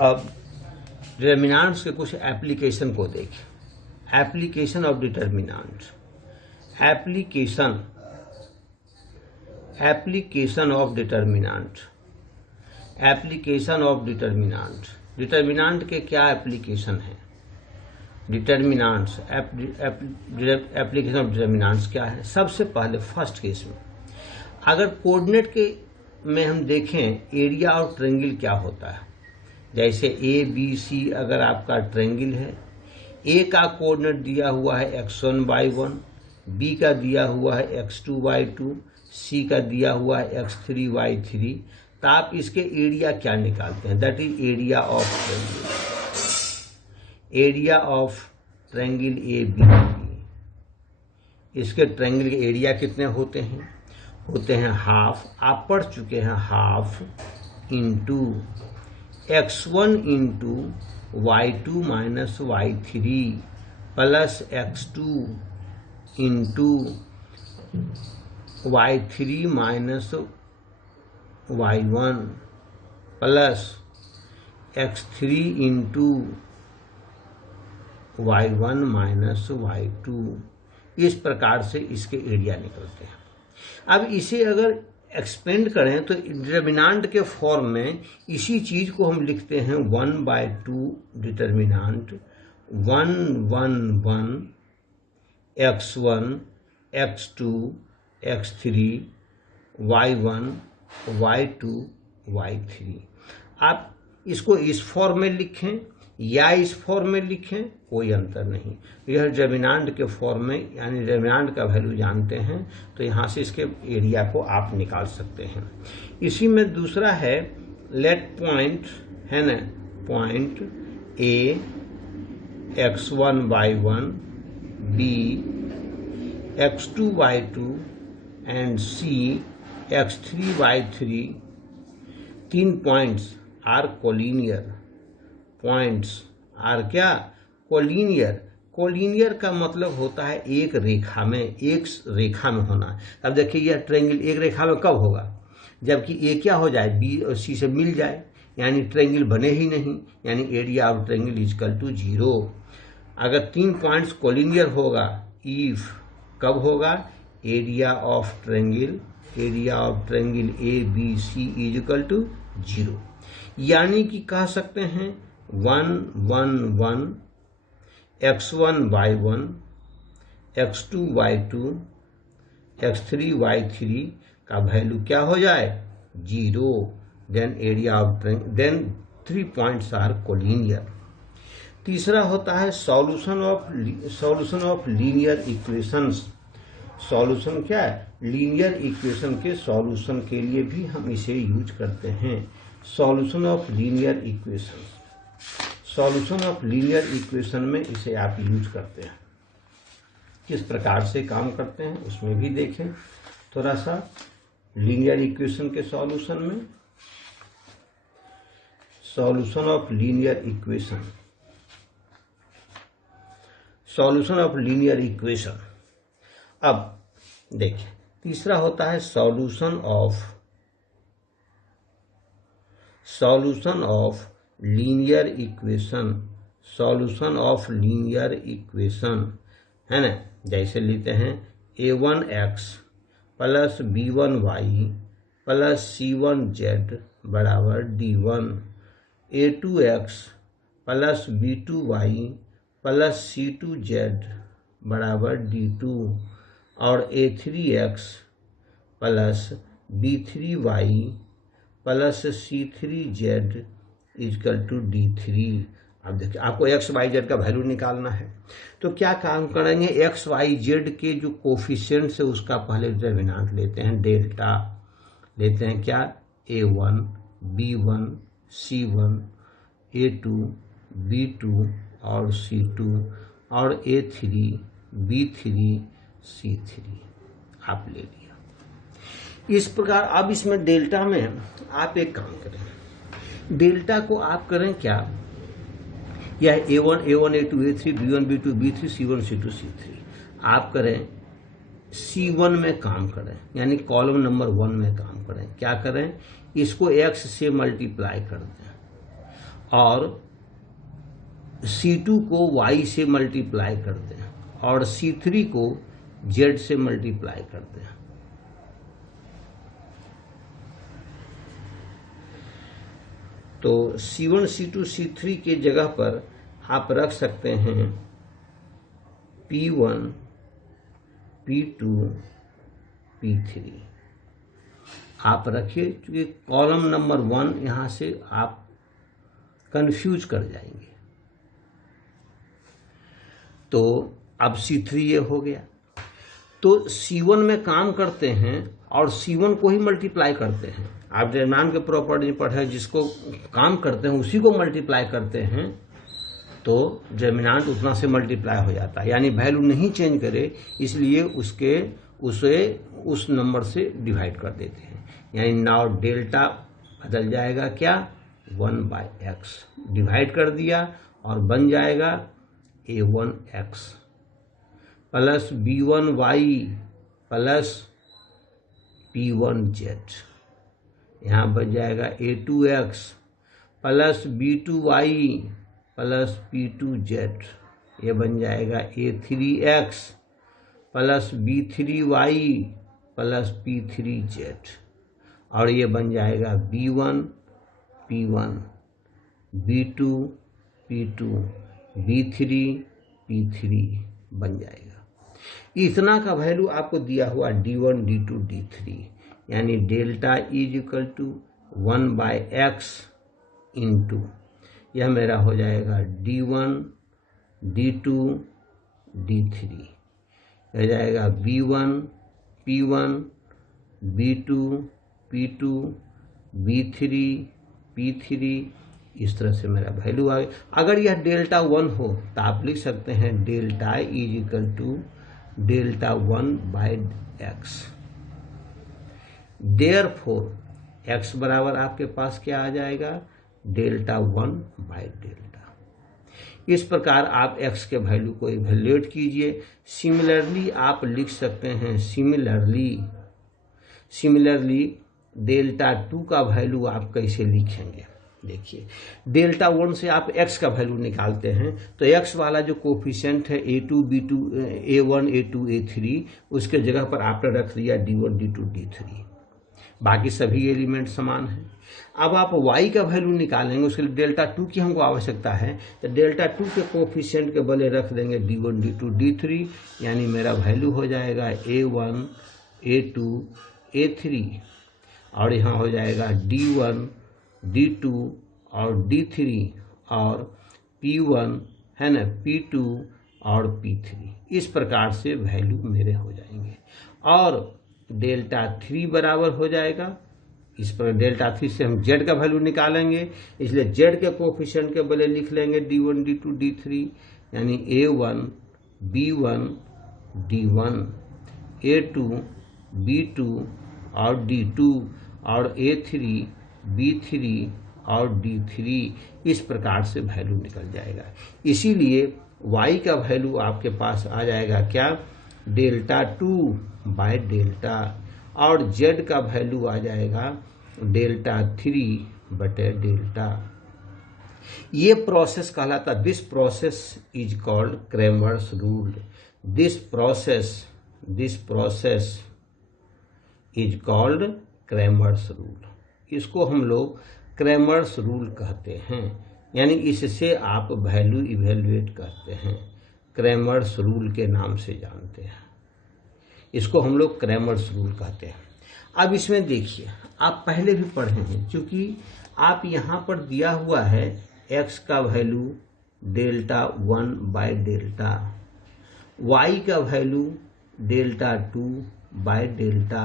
अब डिटर्मिनेंट्स के कुछ एप्लीकेशन को देखें। Application of determinant, application of determinant, application of determinant. Determinant के क्या एप्लीकेशन है? डिटर्मिनेंट्स, एप्लीकेशन ऑफ डिटर्मिनेंट्स क्या है? सबसे पहले फर्स्ट केस में अगर कोऑर्डिनेट के में हम देखें एरिया ऑफ ट्रायंगल क्या होता है। जैसे ए बी सी अगर आपका ट्रायंगल है, ए का कोऑर्डिनेट दिया हुआ है x1/1, बी का दिया हुआ है x2/2, सी का दिया हुआ है x3/3, तो आप इसके एरिया क्या निकालते हैं? That is area of triangle, area of triangle A B. इसके ट्रायंगल के एरिया कितने होते हैं? होते हैं हाफ, आप पढ़ चुके हैं, half into x1 into y2 minus y3 plus x2 into y3 minus y1 plus x3 into y1 minus y2। इस प्रकार से इसके एरिया निकलते हैं। अब इसे अगर एक्सपेंड करें तो डिटर्मिनेंट के फॉर्म में इसी चीज को हम लिखते हैं 1/2 determinant 1 x1 x2 x3 y1 y2 y3। आप इसको इस फॉर्म में लिखें या इस फॉर्म में लिखें, कोई अंतर नहीं। यह डिटर्मिनेंट के फॉर्म में, यानी डिटर्मिनेंट का वैल्यू जानते हैं तो यहाँ से इसके एरिया को आप निकाल सकते हैं। इसी में दूसरा है लेट पॉइंट है ना, point A x1/1, B x2/2 and C x3/3। 3 points are collinear, points are क्या? कोलिनियर। कोलिनियर का मतलब होता है एक रेखा में होना। अब देखिए यह ट्रायंगल एक रेखा में कब होगा? जबकि ए क्या हो जाए, बी और सी से मिल जाए, यानी ट्रायंगल बने ही नहीं, यानी area of triangle equal to 0। अगर 3 पॉइंट्स कोलिनियर होगा, इफ कब होगा? Area of triangle A B C is equal to 0। यानी कि कह सकते हैं 1 1 1 x1/1 x2/2 x3/3 का वैल्यू क्या हो जाए? 0। Then area of triangle, then 3 points are collinear. तीसरा होता है solution of linear equations. Solution क्या है? लीनियर इक्वेशन के सॉल्यूशन के लिए भी हम इसे यूज करते हैं। Solution of linear equation, solution of linear equation में इसे आप यूज करते हैं। किस प्रकार से काम करते हैं उसमें भी देखें थोड़ा सा। लीनियर इक्वेशन के सॉल्यूशन में, solution of linear equation, solution of linear equation. अब देखिए तीसरा होता है solution of linear equation, solution of linear equation है ना। जैसे लेते हैं a1x plus b1y plus c1z बराबर d1, a2x plus b2y plus c2z बराबर d2 और a3x plus b3y plus c3z equal to d3। अब देखिए आपको x y z का वैल्यू निकालना है तो क्या काम करेंगे, x y z के जो कोफिशिएंट्स है उसका पहले डिटर्मिनेंट लेते हैं, डेल्टा लेते हैं क्या, a1 b1 c1 a2 b2 और c2 और a3 b3 c3 आप ले लिया। इस प्रकार अब इसमें डेल्टा में आप एक काम करें, डेल्टा को आप करें क्या, यह a1 a2 a3 b1 b2 b3 c1 c2 c3 आप करें c1 में काम करें, यानी कॉलम नंबर 1 में काम करें। क्या करें, इसको x से मल्टीप्लाई कर दें और C2 को y से मल्टीप्लाई कर दें और C3 को z से मल्टीप्लाई कर दें। तो C1, C2, C3 के जगह पर आप रख सकते हैं P1, P2, P3 आप रखिए, क्योंकि कॉलम नंबर 1 यहाँ से आप कंफ्यूज कर जाएंगे। तो अब C3 ये हो गया। तो C1 में काम करते हैं और C1 को ही मल्टीप्लाई करते हैं। आप डिटरमिनेंट के प्रॉपर्टी में पढ़े, जिसको काम करते हैं उसी को मल्टीप्लाई करते हैं, तो डिटरमिनेंट उतना से मल्टीप्लाई हो जाता है, यानी वैल्यू नहीं चेंज करे, इसलिए उसे उस नंबर से डिवाइड कर देते हैं। यानी नाउ डेल्टा बदल जाएगा क्या, 1/x डिवाइड कर दिया और बन जाएगा a1x plus b1y plus p1z। यहाँ बन जाएगा a2x plus b2y plus p2z। ये बन जाएगा a3x plus b3y plus p3z। और ये बन जाएगा b1 p1 b2 p2 b3 p3 बन जाएगा। इतना का वैल्यू आपको दिया हुआ d1 d2 d3, यानी delta is equal to 1/x into, यह मेरा हो जाएगा d1 d2 d3, हो जाएगा b1 p1 b2 p2 b3 p3। इस तरह से मेरा वैल्यू आ गया। अगर यह डेल्टा 1 हो तो आप लिख सकते हैं delta is equal to delta 1/x। Therefore x बराबर आपके पास क्या आ जाएगा, डेल्टा 1/डेल्टा। इस प्रकार आप x के वैल्यू को इवैल्यूएट कीजिए। सिमिलरली आप लिख सकते हैं, सिमिलरली डेल्टा 2 का वैल्यू आप कैसे लिखेंगे। देखिए, डेल्टा 1 से आप x का वैल्यू निकालते हैं तो x वाला जो कोफिशिएंट है a2 b2 a1 a2 a3, उसके जगह पर आपने रख दिया d1 d2 d3। बाकी सभी एलिमेंट समान हैं। अब आप y का वैल्यू निकालेंगे, उसके लिए डेल्टा 2 की हमको आवश्यकता है, तो डेल्टा 2 के कोफिशिएंट के बदले रख देंगे d1 d2 d3, यानी मेरा वैल्यू हो जाएगा a1 a2 a3, और यहाँ हो जाएगा d1 d2 और d3 और p1 है ना, p2 और p3। इस प्रकार से वैल्यू मेरे हो जाएंगे। और डेल्टा 3 बराबर हो जाएगा, इस पर डेल्टा 3 से हम z का वैल्यू निकालेंगे, इसलिए z के कोफिशिएंट के बदले लिख लेंगे d1 d2 d3, यानी a1 b1 d1 a2 b2 और d2 और a3 b3 और d3। इस प्रकार से वैल्यू निकल जाएगा। इसीलिए y का वैल्यू आपके पास आ जाएगा क्या, डेल्टा 2/डेल्टा, और z का वैल्यू आ जाएगा डेल्टा 3/डेल्टा। ये प्रोसेस कहलाता, this process is called Cramer's rule. This process is called Cramer's rule. इसको हम लोग क्रेमर्स रूल कहते हैं, यानी इससे आप वैल्यू इवैल्यूएट करते हैं, क्रेमर्स रूल के नाम से जानते हैं। इसको हम लोग क्रेमर्स रूल कहते हैं। अब इसमें देखिए, आप पहले भी पढ़े हैं, क्योंकि आप यहाँ पर दिया हुआ है x का वैल्यू डेल्टा 1/डेल्टा, y का वैल्यू डेल्टा 2/डेल्टा,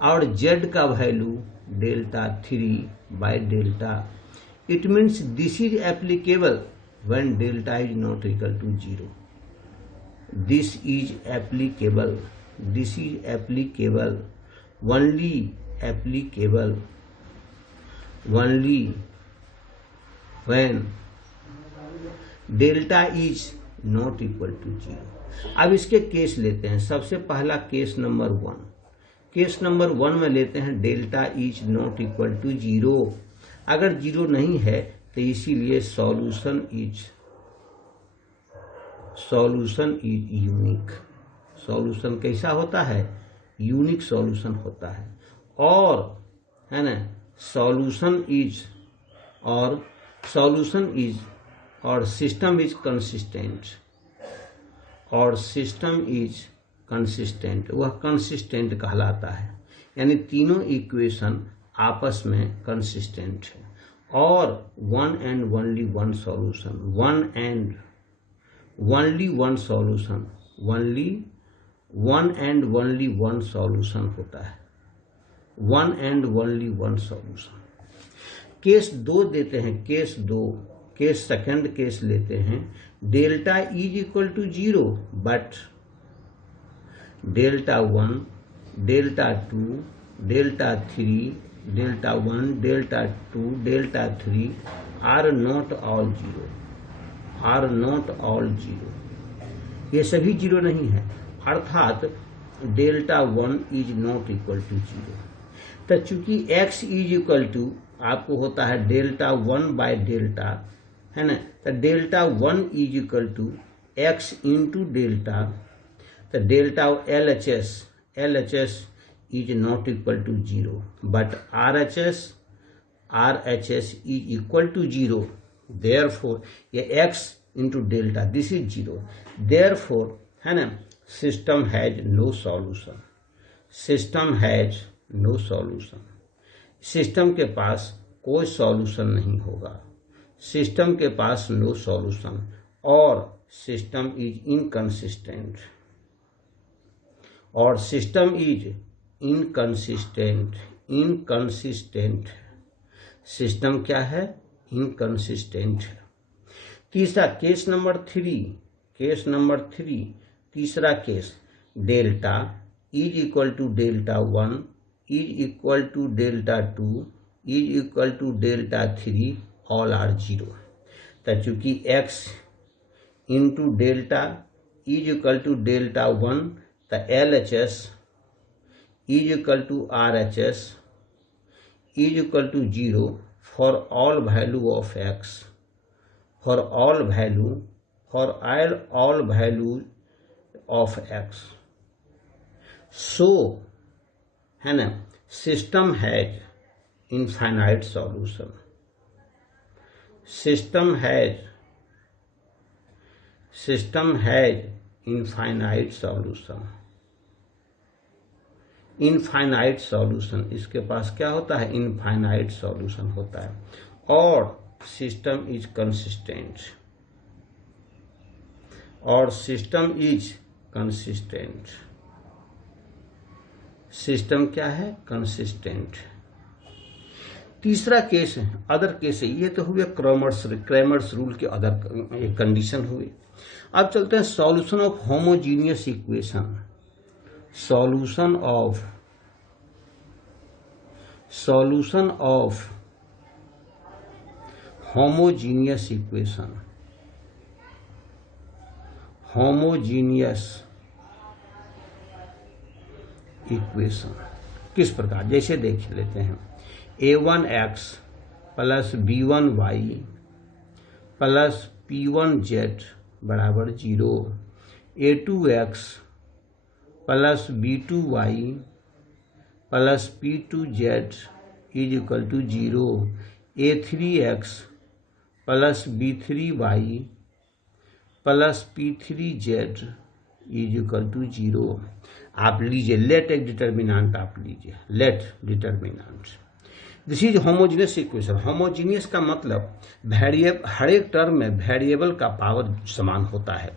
और z का वैल्यू डेल्टा 3/डेल्टा। It means this is applicable when delta is not equal to 0. This is applicable only when delta is not equal to 0. अब इसके केस लेते हैं। सबसे पहला केस नंबर 1, केस नंबर 1 में लेते हैं delta is not equal to 0। अगर 0 नहीं है तो इसीलिए सॉल्यूशन इज यूनिक। सॉल्यूशन कैसा होता है? यूनिक सॉल्यूशन होता है। और है ना, सॉल्यूशन इज और सिस्टम इज कंसिस्टेंट, और सिस्टम इज कंसिस्टेंट, वह कंसिस्टेंट कहलाता है। यानी तीनों इक्वेशन आपस में कंसिस्टेंट है। और one and only one solution, one and only one solution, one and only one solution होता है। One and only one solution. Case 2 देते हैं, केस सेकंड केस लेते हैं। Delta is equal to 0 but delta 1, delta 2, delta 3, delta 1, delta 2, delta 3 are not all zero. ये सभी zero नहीं है, अर्थात delta 1 is not equal to 0। तो चूंकि x इज इक्वल टू आपको होता है डेल्टा 1 बाय डेल्टा, है ना, तो delta 1 is equal to x into delta, तो delta LHS is not equal to 0 but RHS is equal to 0। Therefore ये x into delta this is 0, therefore, है ना, system has no solution. System के पास कोई सॉल्यूशन नहीं होगा। System के पास नो सॉल्यूशन, और सिस्टम इज इनकंसिस्टेंट, और सिस्टम इज इनकंसिस्टेंट। सिस्टम क्या है? इनकंसिस्टेंट है। तीसरा केस नंबर 3, तीसरा case, delta is equal to delta 1 is equal to delta 2 is equal to delta 3 all are 0। तो चूंकि x into delta is equal to delta 1, तो LHS is equal to RHS is equal to 0 for all value of x, for all value of x। So, है ना, system has infinite solution. System has infinite solution. इसके पास क्या होता है? Infinite solution होता है। और सिस्टम इज कंसिस्टेंट, सिस्टम क्या है? कंसिस्टेंट। तीसरा केस है, अदर केस है। ये तो हुए क्रैमर्स रूल के अदर एक कंडीशन हुई। अब चलते हैं solution of homogeneous equation. Solution of homogeneous equation. किस प्रकार? जैसे देख लेते हैं, a1x plus b1y plus p1z बराबर 0, a2x plus b2y plus p2z is equal to 0, a3x plus b3y plus p3z is equal to 0। आप लीजिए लेट एक डिटर्मिनेंट, आप लीजिए let determinant. This is homogeneous equation. Homogeneous का मतलब हर एक टर्म में वेरिएबल का पावर समान होता है।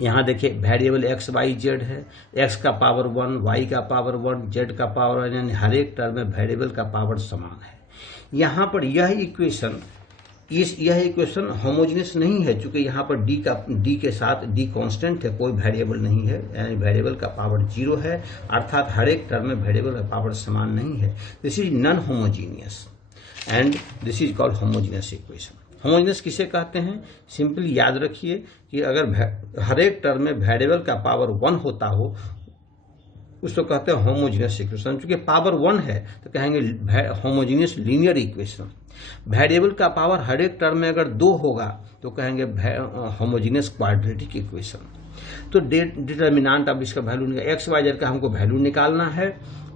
यहाँ देखिए वेरिएबल x y z है, x का पावर 1, y का पावर 1, z का पावर 1, यानी हर एक टर्म में वेरिएबल का पावर समान है। यहाँ पर यह इक्वेशन होमोजीनियस नहीं है, क्योंकि यहाँ पर d के साथ d कांस्टेंट है, कोई वेरिएबल नहीं है, यानी वेरिएबल का पावर 0 है, अर्थात हर एक टर्म में वेरिएबल का पावर समान नहीं है। This is non homogeneous and this is called homogeneous equation. Homogeneous किसे कहते हैं? सिंपली याद रखिए कि अगर हर एक टर्म में वेरिएबल का पावर 1 होता हो उसको कहते हैं होमोजीनियस इक्वेशन। चूंकि पावर 1 है तो कहेंगे होमोजीनियस लीनियर इक्वेशन। वेरिएबल का पावर हर एक टर्म में अगर 2 होगा तो कहेंगे होमोजेनियस क्वाड्रेटिक इक्वेशन। तो डिटर्मिनेंट अब इसका वैल्यू एक्स वाई जेड का हमको वैल्यू निकालना है,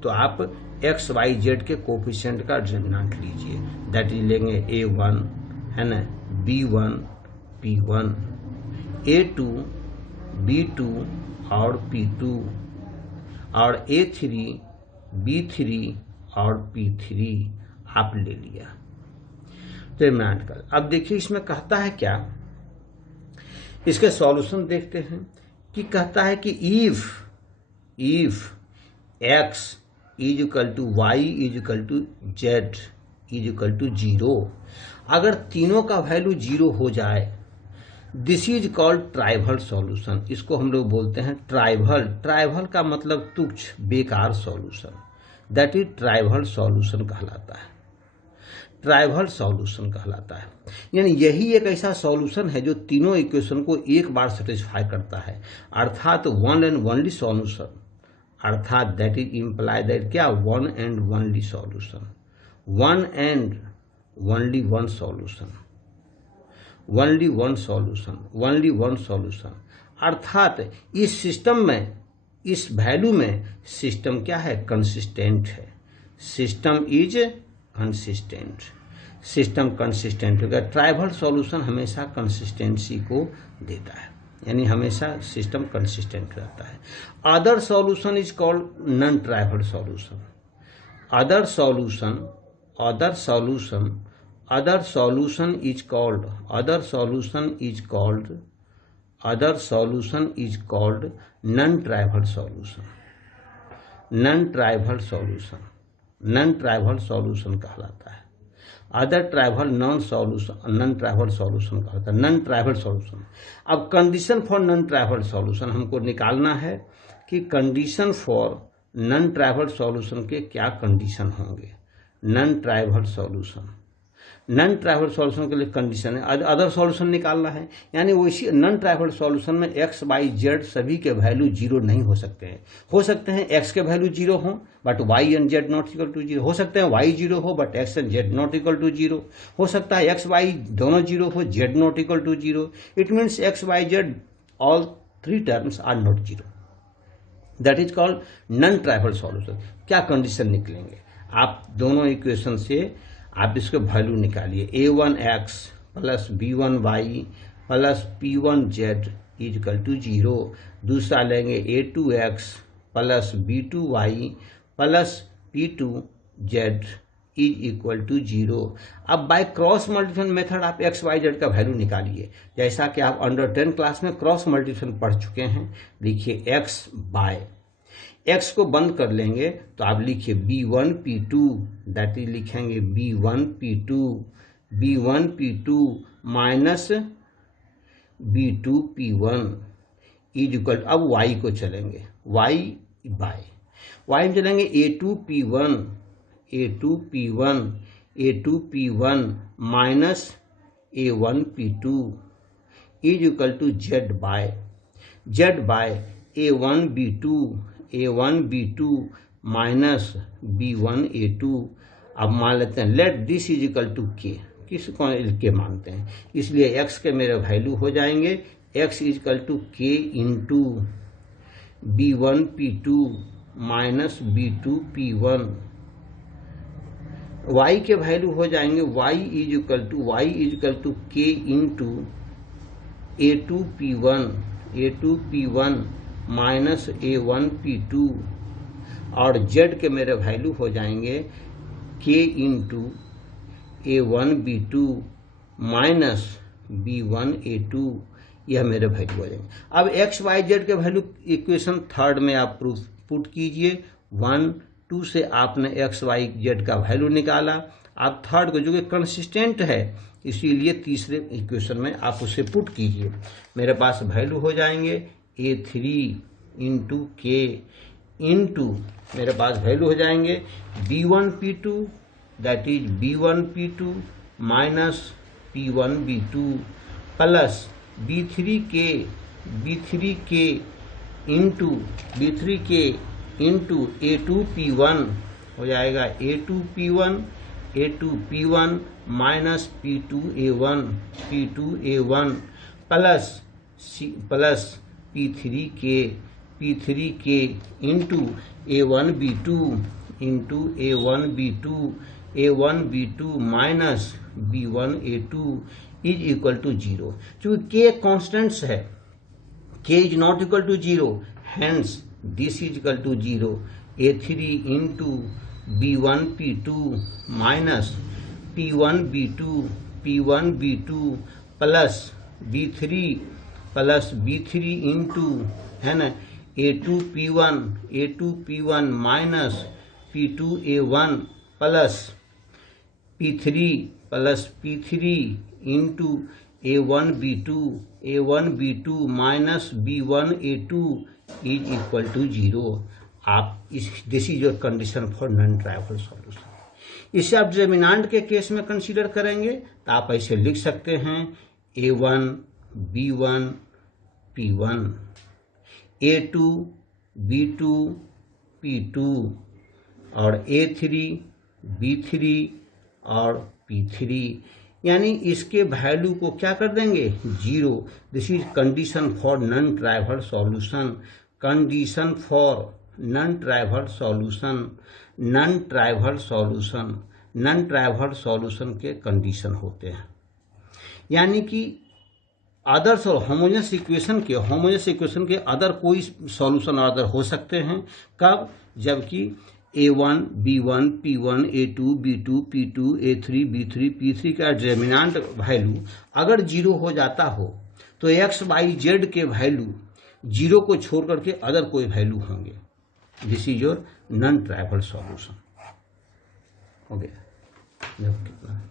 तो आप एक्स वाई जेड के कोफिशिएंट का डिटर्मिनेंट लीजिए, दैट इज लेंगे A1 है ना, B1 P1, A2 B2 और P2 और A3 B3 और P3 आप ले लिया डिटर्मिनेंट का। अब देखिए इसमें कहता है क्या, इसके सॉल्यूशन देखते हैं कि कहता है कि if x is equal to y is equal to z is equal to 0, अगर तीनों का वैल्यू 0 हो जाए, this is called trivial solution. इसको हम लोग बोलते हैं ट्राइवल का मतलब तुच्छ बेकार solution, that is trivial solution कहलाता है, ट्राइवल सॉल्यूशन कहलाता है। यानी यही एक ऐसा सॉल्यूशन है जो तीनों इक्वेशन को एक बार सेटिस्फाई करता है, अर्थात वन एंड ओनली सॉल्यूशन, अर्थात दैट इज इम्प्लाई दैट क्या, one and only solution, one and only one solution, only one solution, only one solution, अर्थात इस सिस्टम में, इस वैल्यू में सिस्टम क्या है, कंसिस्टेंट है, system is consistent, system consistent होगा। ट्राइवल सॉल्यूशन हमेशा कंसिस्टेंसी को देता है, यानी हमेशा सिस्टम कंसिस्टेंट रहता है। Other solution is called non trivial solution, other solution is called non trivial solution, non trivial solution कहलाता है। Other trivial non trivial solution कहलाता है, नॉन ट्राइवल सॉल्यूशन। अब condition for non trivial solution हमको निकालना है कि condition for non trivial solution के क्या कंडीशन होंगे। नॉन ट्राइवल सॉल्यूशन के लिए कंडीशन है, अदर सॉल्यूशन निकालना है, यानी वैसी नॉन ट्राइवल सॉल्यूशन में एक्स वाई जेड सभी के वैल्यू 0 नहीं हो सकते हैं। हो सकते हैं एक्स के वैल्यू 0 हो but y and z not equal to 0, हो सकते हैं वाई 0 हो but x and z not equal to 0, हो सकता है एक्स वाई दोनों 0 हो, z not equal to 0। It means x y z all 3 terms are not 0, that is called non trivial solution. क्या कंडीशन निकलेंगे, आप दोनों इक्वेशन से आप इसके वैल्यू निकालिए, A1x plus B1y plus P1z is equal to 0। दूसरा लेंगे A2x plus B2y plus P2z is equal to 0। अब बाय क्रॉस मल्टीप्लिकेशन मेथड आप एक्स वाई जेड का वैल्यू निकालिए, जैसा कि आप अंडर 10 क्लास में क्रॉस मल्टीप्लिकेशन पढ़ चुके हैं। लिखिए x बाय, x को बंद कर लेंगे तो आप लिखिए B1 P2, दैट इज लिखेंगे B1 P2 minus B2 P1 is equal, अब y को चलेंगे, y बाय y में चलेंगे A2 P1 minus A1 P2 is equal to z by A1 B2 minus B1 A2। अब मान लेते हैं let this is equal to k, किसको के मानते हैं, इसलिए x के मेरे वैल्यू हो जाएंगे x is equal to k into B1 P2 minus B2 P1। y के वैल्यू हो जाएंगे y is equal to k into A2 P1 minus A1 P2, और z के मेरे वैल्यू हो जाएंगे k into A1 B2 minus B1 A2, यह मेरे वैल्यू हो जाएंगे। अब एक्स वाई जेड के वैल्यू इक्वेशन थर्ड में आप प्रूफ पुट कीजिए, 1 2 से आपने एक्स वाई जेड का वैल्यू निकाला। आप थर्ड को जो कि कंसिस्टेंट है, इसीलिए तीसरे इक्वेशन में आप उसे पुट कीजिए। मेरे पास वैल्यू हो जाएंगे A3 इंटू के इंटू मेरे पास वैल्यू हो जाएंगे B1 P2, that is B1 P2 minus P1 B2 plus B3 के इंटू A2 P1 हो जाएगा A2 P1 minus P2A1 plus P3K into A1B2 minus B1A2 is equal to 0। चूँकि K constants है, K is not equal to 0, hence this is equal to 0। A3 into B1P2 minus P1B2 plus B3 into है ना A2P1 minus P2A1 plus P3 into A1B2 minus B1A2 is equal to 0। आप this is your condition for non trivial solution. इसे आप determinant के case में consider करेंगे तो आप ऐसे लिख सकते हैं A1 B1 P1, A2 B2 P2 और A3 B3 और P3, यानी इसके वैल्यू को क्या कर देंगे 0। This is condition for non trivial solution. Condition for non trivial solution के कंडीशन होते हैं, यानी कि आदर्श और होमोजेनस इक्वेशन के अदर कोई सॉल्यूशन अदर हो सकते हैं। कब? जबकि A1 B1 P1 A2 B2 P2 A3 B3 P3 का डिटरमिनेंट वैल्यू अगर 0 हो जाता हो तो x y z के वैल्यू 0 को छोड़ करके अदर कोई वैल्यू होंगे। This is your non trivial solution. हो गया। देखो कितना है।